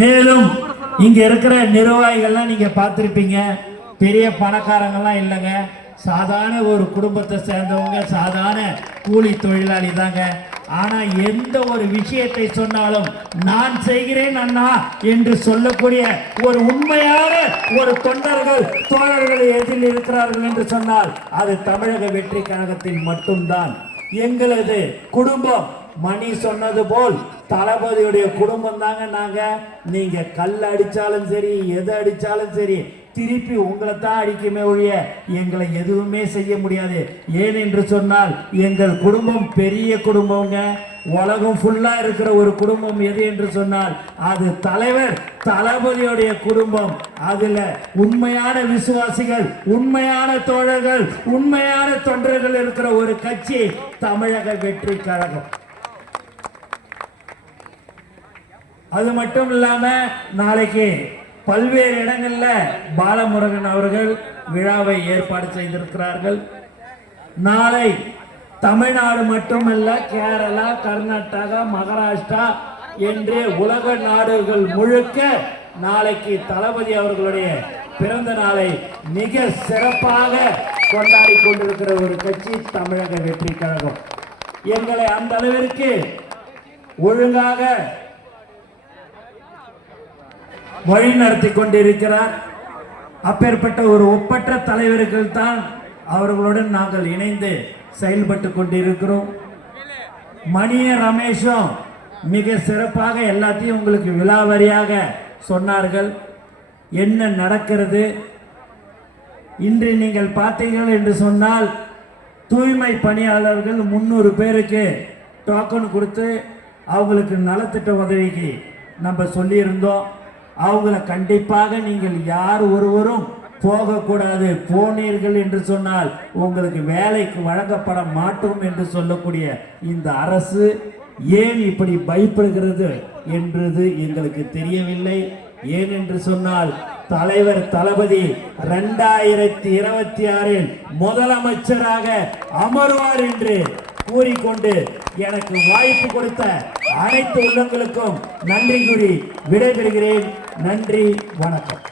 மேலும் இங்க இருக்கிற நிர்வாகிகள்லாம் நீங்க பார்த்திருப்பீங்க, பெரிய பணக்காரங்கள்லாம் இல்லைங்க, சாதாரண ஒரு குடும்பத்தை சேர்ந்தவங்க, சாதாரண கூலி தொழிலாளி தாங்க. ஆனா எந்த ஒரு விஷயத்தை சொன்னாலும் நான் செய்கிறேன் அண்ணா என்று சொல்லக்கூடிய ஒரு உண்மையான ஒரு தொண்டர்கள் தோழர்கள் எதில் இருக்கிறார்கள் என்று சொன்னால் அது தமிழக வெற்றி கழகத்தில் மட்டும்தான். எங்களது குடும்பம் மணி சொன்னது போல் தளபதியுடைய குடும்பம் தாங்க நாங்க. நீங்க கல் அடிச்சாலும் சரி, எது அடிச்சாலும் சரி, திருப்பி உங்களை தான் அடிக்குமே ஒழிய எங்களை எதுவுமே செய்ய முடியாது. ஏன் என்று சொன்னால் எங்கள் குடும்பம் பெரிய குடும்பங்க. உலகம் ஃபுல்லா இருக்கிற ஒரு குடும்பம் எது என்று சொன்னால் அது தலைவர் தளபதியுடைய குடும்பம். அதுல உண்மையான விசுவாசிகள், உண்மையான தோழர்கள், உண்மையான தொண்டர்கள் இருக்கிற ஒரு கட்சி தமிழக வெற்றி கழகம். அது மட்டும் இல்லாம நாளைக்கு பல்வேறு இடங்கள்ல பாலமுருகன் அவர்கள் விழாவை ஏற்பாடு செய்திருக்கிறார்கள். நாளை தமிழ்நாடு மட்டுமல்ல, கேரளா, கர்நாடகா, மகாராஷ்டிரா என்று உலக நாடுகள் முழுக்க நாளைக்கு தளபதி அவர்களுடைய பிறந்த நாளை மிக சிறப்பாக கொண்டாடி கொண்டிருக்கிற ஒரு கட்சி தமிழக வெற்றி கழகம். எங்களை அந்த அளவிற்கு ஒழுங்காக வழி நடத்தி கொண்டிருக்கிறார். அப்பேற்பட்ட ஒரு ஒப்பற்ற தலைவர்கள் தான் அவர்களுடன் நாங்கள் இணைந்து செயல்பட்டு கொண்டிருக்கிறோம். மணிய ரமேஷும் மிக சிறப்பாக எல்லாத்தையும் உங்களுக்கு விலாவரியாக சொன்னார்கள். என்ன நடக்கிறது இன்று நீங்கள் பார்த்தீர்கள் என்று சொன்னால், தூய்மை பணியாளர்கள் 300 பேருக்கு டோக்கன் கொடுத்து அவங்களுக்கு நலத்திட்ட உதவிக்கு நம்ம சொல்லியிருந்தோம். அவங்கள கண்டிப்பாக நீங்கள் யார் ஒருவரும் போகக்கூடாது, போனீர்கள் என்று சொன்னால் உங்களுக்கு வேலைக்கு வழங்கப்பட மாட்டோம் என்று சொல்லக்கூடிய இந்த அரசு ஏன் இப்படி பயப்படுகிறது என்றது எங்களுக்கு தெரியவில்லை. ஏன் என்று சொன்னால் தலைவர் தளபதி 2026 முதலமைச்சராக அமர்வார் என்று கூறிக்கொண்டு எனக்கு வாய்ப்பு கொடுத்த அனைத்து உள்ளங்களுக்கும் நன்றி கூறி விடைபெறுகிறேன். நன்றி, வணக்கம்.